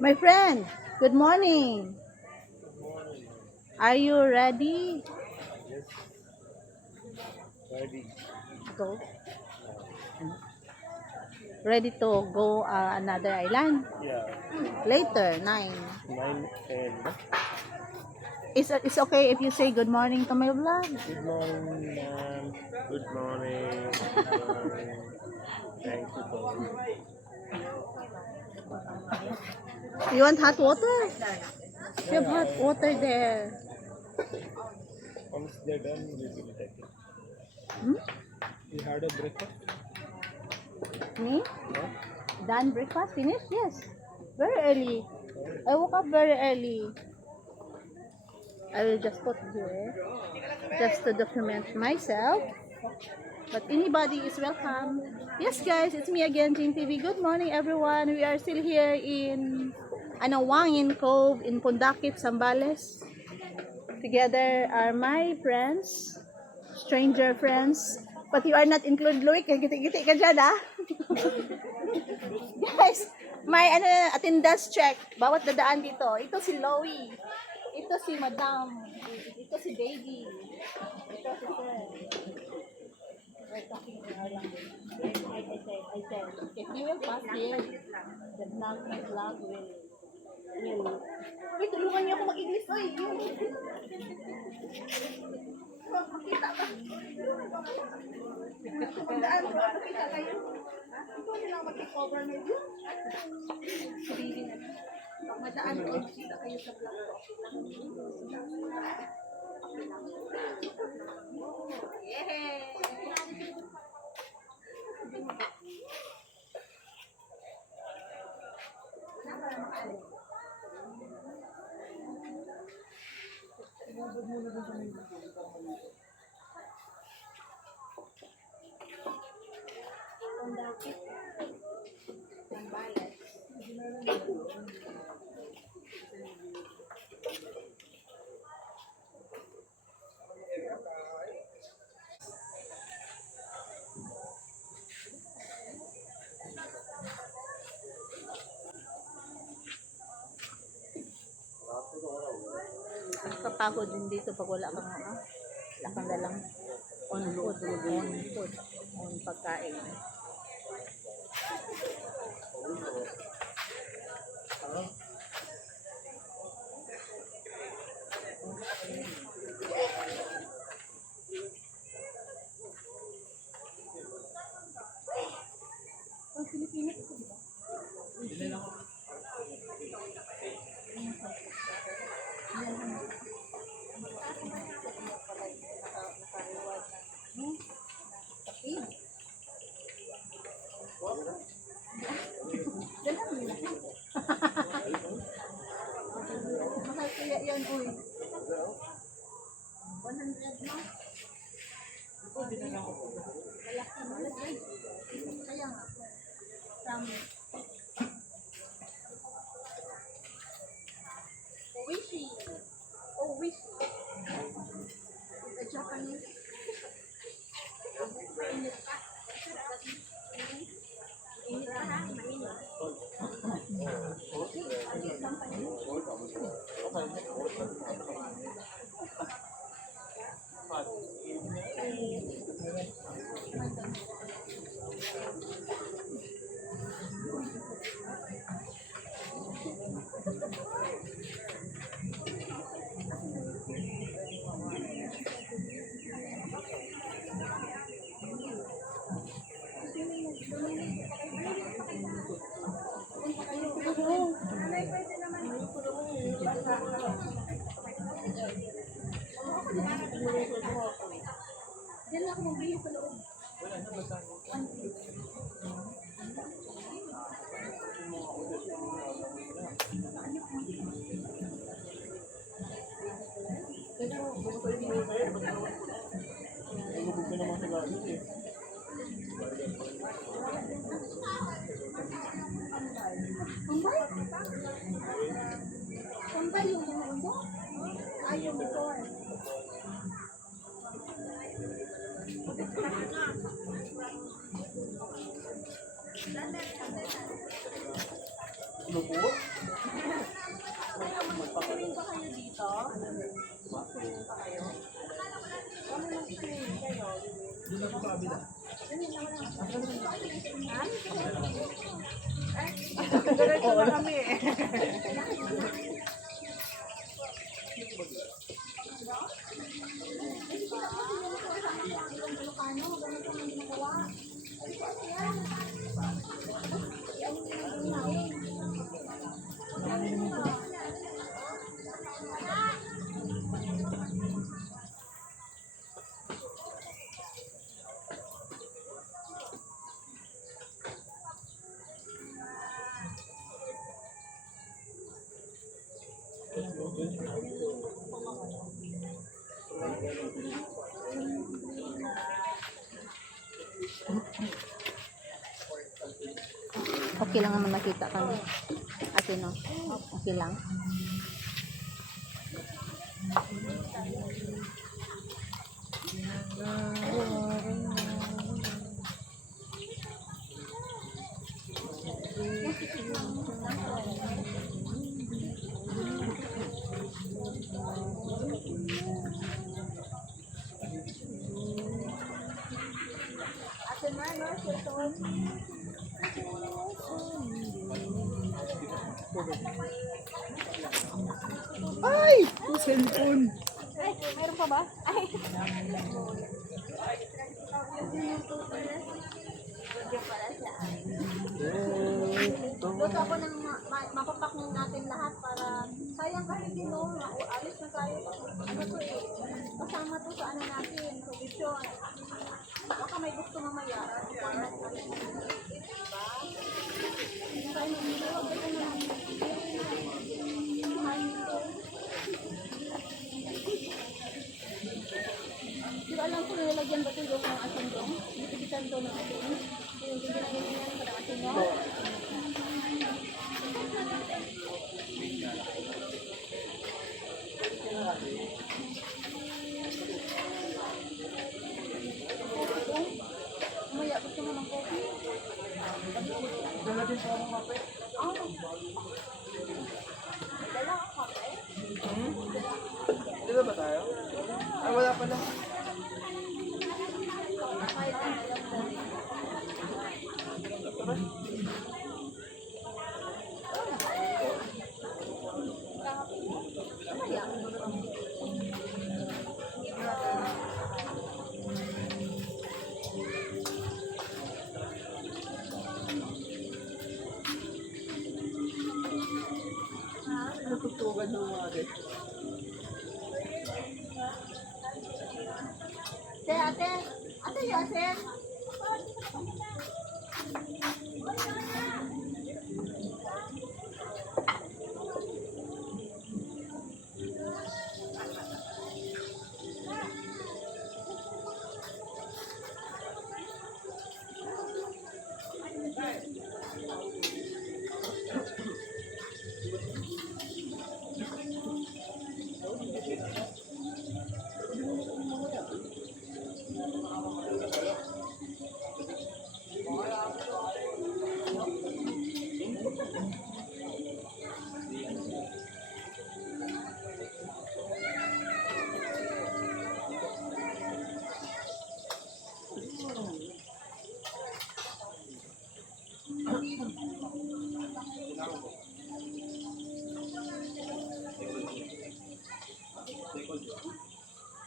My friend, good morning. Are you ready? Yes, ready. Go. Ready to go another island? Yeah, Later, 9. 9 a.m. It's okay if you say good morning to my vlog. Good morning, ma'am. Good morning. Good morning. Thank you for You want hot water? You have hot yeah. water there. Once they're done, we will take it. Hmm? You had a breakfast? Me? Huh? Done breakfast? Finished? Yes. Very early. I woke up very early. I will just put here just to document myself. But anybody is welcome. Yes, guys, it's me again, Jane TV. Good morning, everyone. We are still here in Wangin Cove in Pundakit, Zambales. Together are my friends, stranger friends. But you are not included, Loic. Giti-giti ka dyan, ah. Guys, may attendance check. Bawat dadaan dito. Ito si Loie. Ito si Madam. Ito si Baby. Ito si Sir. We're talking around. I said, if you will pass here, the vlog, my vlog will. Uy, tulungan niyo ako mag-English, oy. Makita ba? Pagdaan ko, makita kayo. Ikaw nila mag-take over na yun. Sabihin na. Pag madaan ko, makita kayo sa vlog ko. Yeah! Pundakit. Zambales. Nakakapagod din dito pag wala kang dalang on pagkain. Ang Pilipinas ko, di ba? Mahal kaya yan, uy. 100 no? Malaki mo. Kaya nga. From Oishi. Oishi. It's a Japanese. Mainit pa. Mainit pa ha? Mainit. Diyan lang ako mabili sa loob. Kumbay? Kumbay yung mga undo? Ayaw before. Okay lang naman nakita kami. Ate, no? Okay lang. Ay! Yung cellphone. Ay, mayroon pa ba? Ay. Luto ako ng mapapak natin lahat para sayang kasi din no, alis na tayo. Ano to eh, kasama to sa ano natin, sa vision. Baka may gusto mamaya. Di ba alam ko nilalagyan ba ito yung ng asin doon? Bitibitan doon ng asin. Yung ginagin niya ng asin niya. Mamaya gusto mo ng coffee? Dala din po akong kape. Dala ang kape? Dala ba tayo? Ay, wala pala. Kahit ano lang po. Natutugan ng mga rin. Ate, yung asin.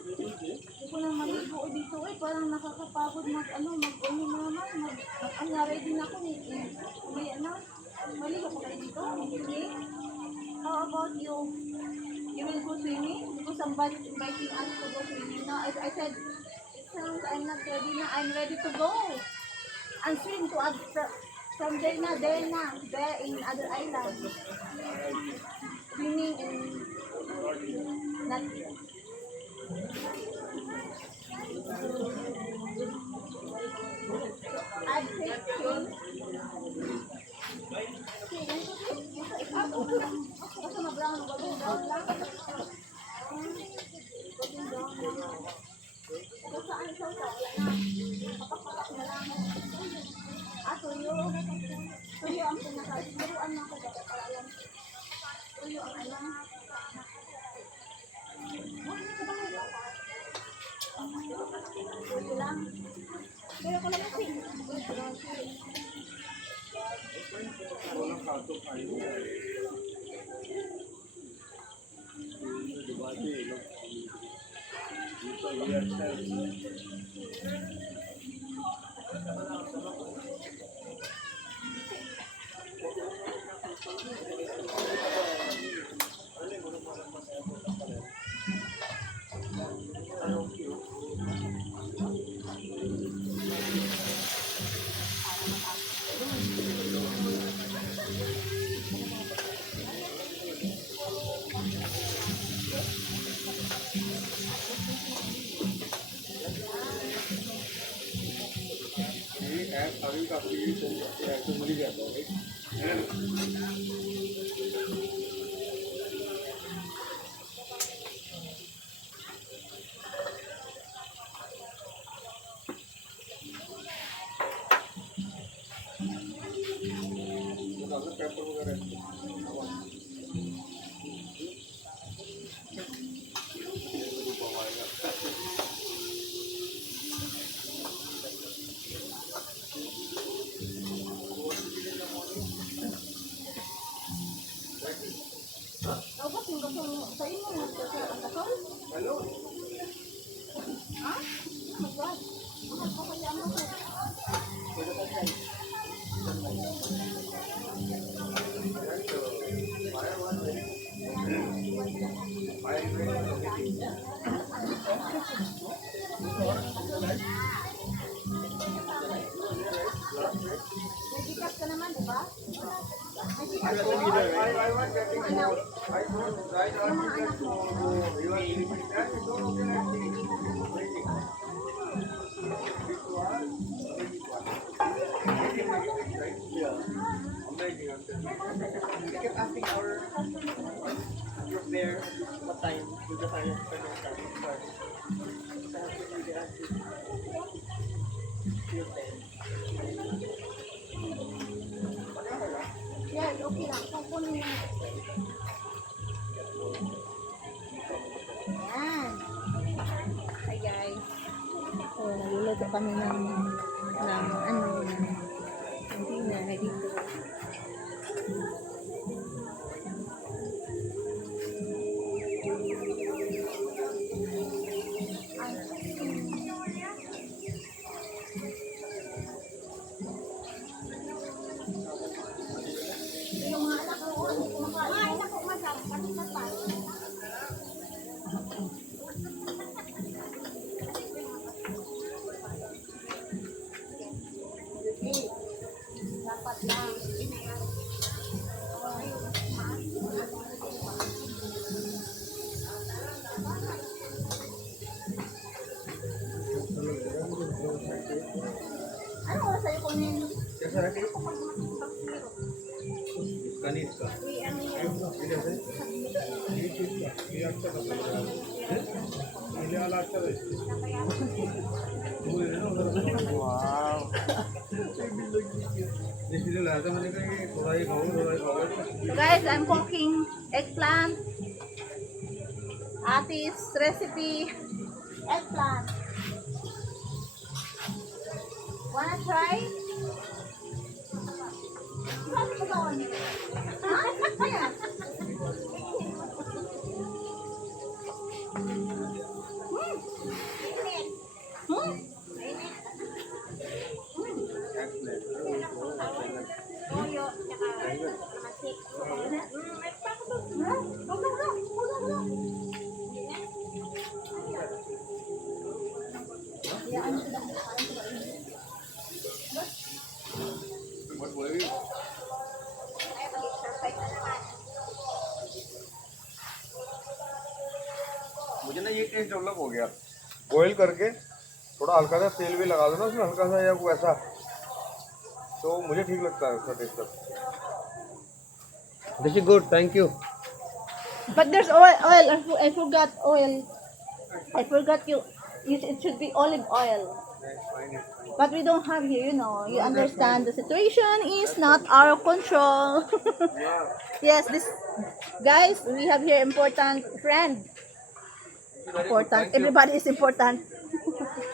Hindi ko na maligo dito eh. Parang nakakapagod mag-ano naman. Ready na ako eh. May ano. Maligo ko kayo dito. Hindi. How about you? You will go swimming? Because somebody is inviting us to go swimming now. I said, since I'm not ready na, I'm ready to go. And swim to from Dena, there in other island. Swimming in not I'd say kasi ma-brown lang. Ito saan siya wala na. Papak na lang. Tuyo. Tuyo They kept asking our group there what time will the fire start. Yes, okay lang. Kukunin mo. Yan. Hi guys. So, nagluluto kami ng hindi na dito. Ano oras sa'yo kunin? कैसा रखे? कनीर का ये अच्छा था ये वाला अच्छा था Wow. इसलिए लाया था मैंने कहा ये थोड़ा ही खाओ Guys, I'm cooking eggplant. Ati's recipe. Eggplant. Wanna try? What were you? मुझे ना ये टेस्ट डेवलप हो गया बॉईल करके थोड़ा हल्का सा तेल भी लगा दो ना उसमें हल्का सा या वैसा तो मुझे ठीक लगता है उसका टेस्ट अब this is good thank you But there's oil. I forgot oil. I forgot it should be olive oil. But we don't have here, you know. You understand the situation is not our control. Yes, this guys, we have here important friend. Important. Everybody is important.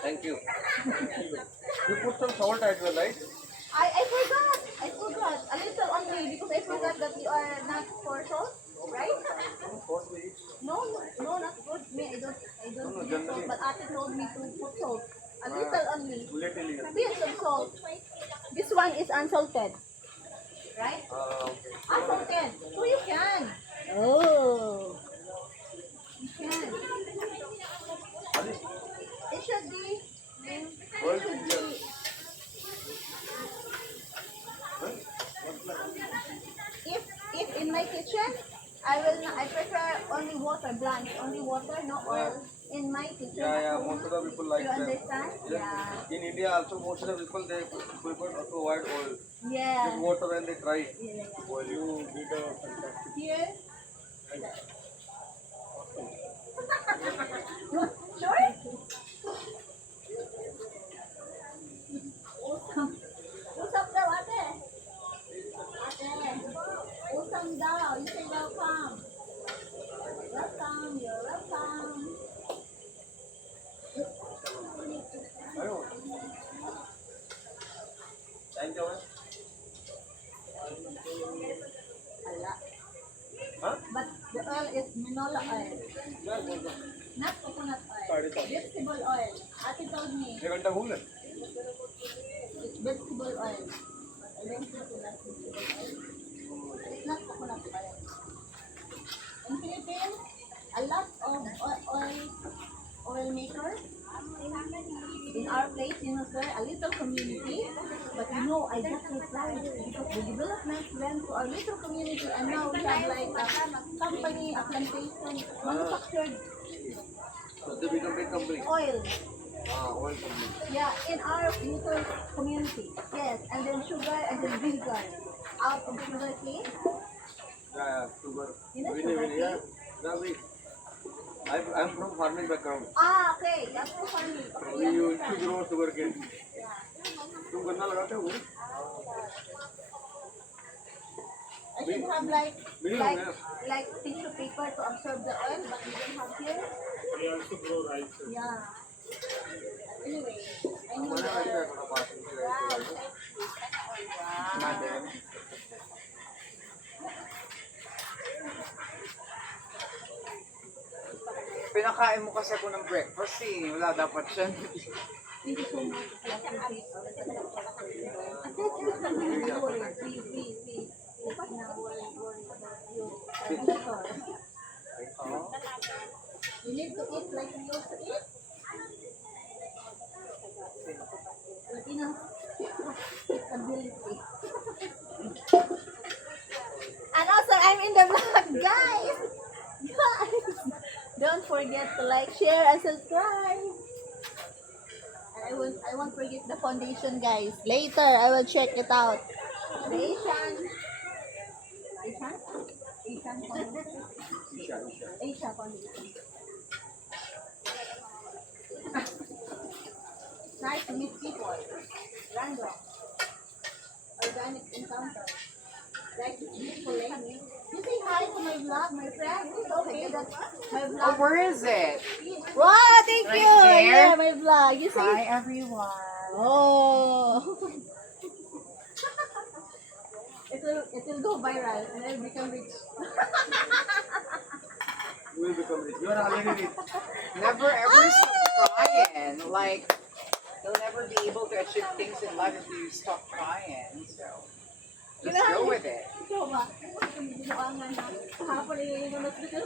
Thank you. You put some salt as well, right? I forgot. I forgot. A little only because I forgot that you are not for salt, right? No, no, not good. Me, I don't put salt, but Ate told me to put salt. A little only. Pinch of salt. This one is unsalted. Right? Unsalted. So you can. Oh. You can. It should be. It should be. If in my kitchen, I prefer only water, blanch, only water, no oil. In my kitchen, Yeah, most of the people like you that. understand? Yeah. In India also, most of the people, they prefer to avoid oil. Yeah. Just water and they try. Yeah. Oil, you need a fantastic. Here. Sure? Usap daw, ate. Ate. Usap daw. You say welcome. Welcome. You're welcome. Ayun. Thank you. Ala. Huh? But the oil is minola oil. Not coconut oil. Vegetable oil. Ate told me एक घंटा घूम ले it's vegetable oil. I don't think you like vegetable oil. It's not coconut oil. In Philippines, a lot of oil makers. In our place, you know, sir, a little community. But you know, I just surprised because the development went to our little community and now we have like a company, a plantation, manufactured So they become big company. oil. Oil company. Yeah, in our little community. Yes, and then sugar and then vinegar. Out of sugar cane. Yeah, sugar. You know Winnie, sugar Winnie, yeah. cane? Yeah, wait. I'm from farming background. Ah, okay. That's so funny. So we used to grow sugar cane. तुम गन्ना लगाते हो? I should have like Really, like yeah. like tissue paper to absorb the oil, but we don't have here. We also grow rice. Yeah. Anyway, I know हमारे the यहाँ oil. पे थोड़ा बासमती राइस है। Wow. Pinakain mo kasi ako ng breakfast eh. Wala dapat siya. Thank you so much. You need to eat like you used to eat. Filipino ability. And also, I'm in the vlog, guys. Guys, don't forget to like, share, and subscribe. And I won't forget the foundation, guys. Later, I will check it out. The Asian foundation. Asia foundation. Nice to meet people. Random. Organic encounter. Like this beautiful lady. You say hi to my vlog, my friend. It's okay that my Oh, vlog. where is it? Wow, thank Right you. there? Yeah, my vlog. You say Hi everyone. oh. It will go viral and I'll become rich. You will become rich. You are already rich. Never ever stop trying. Like, you'll never be able to achieve things in life if you stop trying. So, just go with it. Ikaw ba? Ginawangan na. Kahapon yung hospital,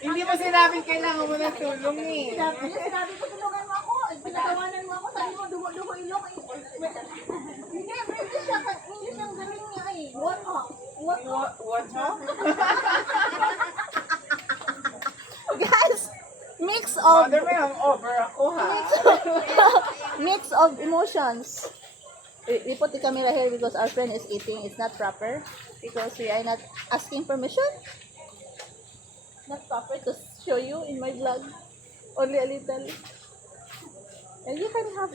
Hindi mo sinabing kailangan mo ng tulong eh. Sinabi ko, tulungan mo ako. Pinatawanan mo ako. Sabi mo, dugo ilok. Hindi, British siya. English ang galing niya eh. What up? What up? What? Guys, mix of Mother, may hangover ako ha. mix of emotions. We put the camera here because our friend is eating. It's not proper because we are not asking permission. Not proper to show you in my vlog. Only a little. And you can have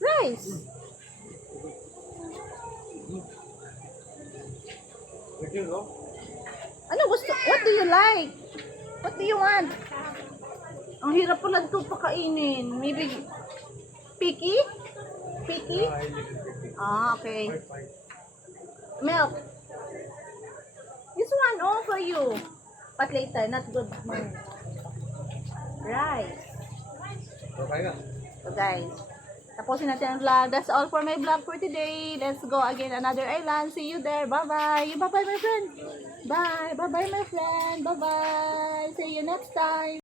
rice. Ano gusto? What do you like? What do you want? Ang hirap pala ito pakainin. Maybe picky? Picky? Ah, okay. Milk. This one all for you. But later, not good. Rice. So guys, tapusin natin ang vlog. That's all for my vlog for today. Let's go again another island. See you there. Bye-bye. Bye-bye, my friend. Bye. Bye-bye, my friend. Bye-bye. See you next time.